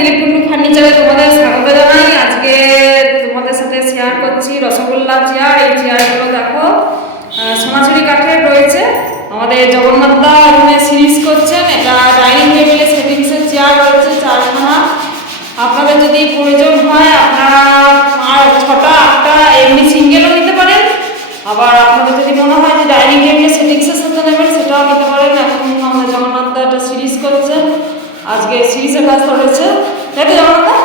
দিলীপ টুন্টু ফার্নিচারে তোমাদের স্বাগত জানাই। আজকে তোমাদের সাথে শেয়ার করছি রসগোল্লা চেয়ার। এই চেয়ারগুলো দেখো সোনাঝুরি কাঠের রয়েছে। আমাদের জগন্নাথ দা এখানে সিরিজ করছেন। এটা ডাইনিং টেবিলে সেটিংসের চেয়ার রয়েছে 4খানা। আপনাদের যদি প্রয়োজন হয় আপনারা 6টা 8টা এমনি সিঙ্গেলও নিতে পারেন, আবার আপনাদের যদি মনে হয় যে ডাইনিং টেবিলে সেটিংসের সাথে নেবেন সেটাও নিতে পারেন। এখন আমাদের জগন্নাথ দা একটা সিরিজ করছেন, আজকে সিরিজের কাজ করেছে, তাই তো জগন্নাথ দা?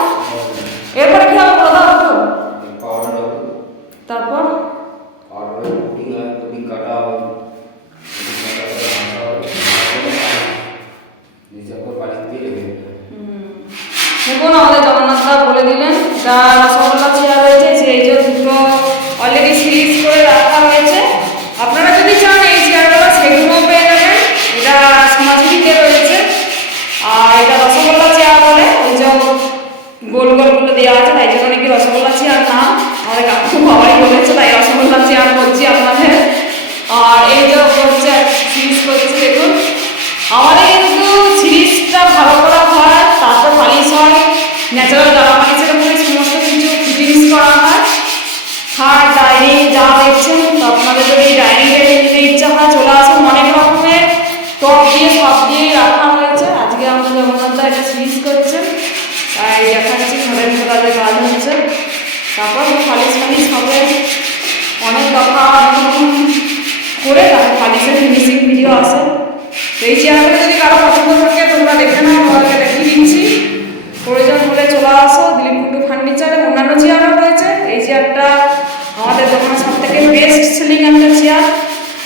এরপরে কি হবে বলো দাও? তারপর দেখুন আমাদের জগন্নাথ দা বলে দিলেন এটা রসগোল্লা চেয়ার রয়েছে, যে এই যে দুটো অলরেডি সিরিজ করে রাখা হয়েছে। আপনারা যদি চান এই চেয়ারগুলো সেগুলো পেয়ে যাবেন। এটা সোনাঝুরিতে রয়েছে আর এটা রসগোল্লা চেয়ার বলে, ওই যে গোল গোলগুলো দেওয়া আছে, তাই জন্য নাকি রসগোল্লা চেয়ার নাম। আমাদের কাকু বাবাই বলেছে, তাই রসগোল্লা চেয়ার বলছি আপনাদের। আর এই যে হচ্ছে সিরিজ করছে, দেখুন আমাদের কিন্তু সিরিজটা ভালো করা হয়, তারপর পালিশ হয়, ন্যাচারাল গালা পালিশের উপরে সমস্ত কিছু ফিটিংস করা হয়। খাট ডাইনিং যা দেখছেন, তো আপনাদের যদি ডাইনিং টেবিল নিতে ইচ্ছা হয় চলে আসুন। অনেক রকমের টপ দিয়ে সব দিয়েই রাখা হয়েছে। আজকে আমাদের জগন্নাথ দা এটা সিরিজ করছেন, তাই দেখাচ্ছি ঘরের ভিতরে তাদের কাজ হচ্ছে। তারপর পালিশ ফালিশ হবে, অনেক দফা করে তারপর পালিশের ফিনিশিং ভিডিও আসে। এই চেয়ারগুলো যদি কারো পছন্দ থাকে তোমরা দেখে নাও, তোমাদেরকে দেখিয়ে দিচ্ছি। প্রয়োজন হলে চলে আসো দিলীপ টুন্টু ফার্নিচারে। অন্যান্য চেয়ারও রয়েছে, এই চেয়ারটা আমাদের দোকানের সব থেকে বেস্ট সেলিং একটা চেয়ার,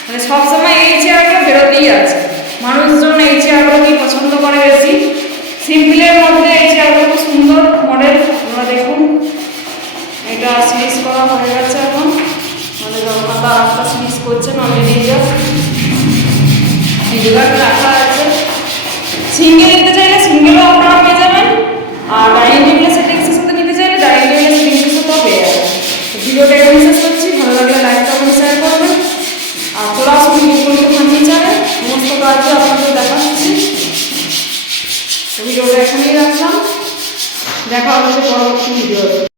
মানে সবসময় এই চেয়ারগুলো বেরোতেই আছে। মানুষজন এই চেয়ারগুলোকেই পছন্দ করে বেশি। সিম্পলের মধ্যে এই চেয়ারগুলো খুব সুন্দর মডেল, আপনারা দেখুন। এটা সিরিজ করা হয়ে গেছে, এখন আমাদের জগন্নাথ দা একটা সিরিজ করছেন অলরেডি। ভিডিওটা রাখা আছে, সিঙ্গেল নিতে চাইলে সিঙ্গেলও আপনারা পেয়ে যাবেন, আর ডাইনিং টেবিলের সেটিংসের সাথে নিতে চাইলে ডাইনিং টেবিলের সেটিংসের সাথেও পেয়ে যাবেন। ভিডিওটা এখানে শেষ করছি, ভালো লাগলে লাইক কমেন্ট শেয়ার করবেন। আর তোরা শুধু ফার্নিচারে সমস্ত কাজে আপনাদের দেখাচ্ছি। ভিডিওটা এখানেই রাখলাম, দেখা হচ্ছে পরবর্তী ভিডিও।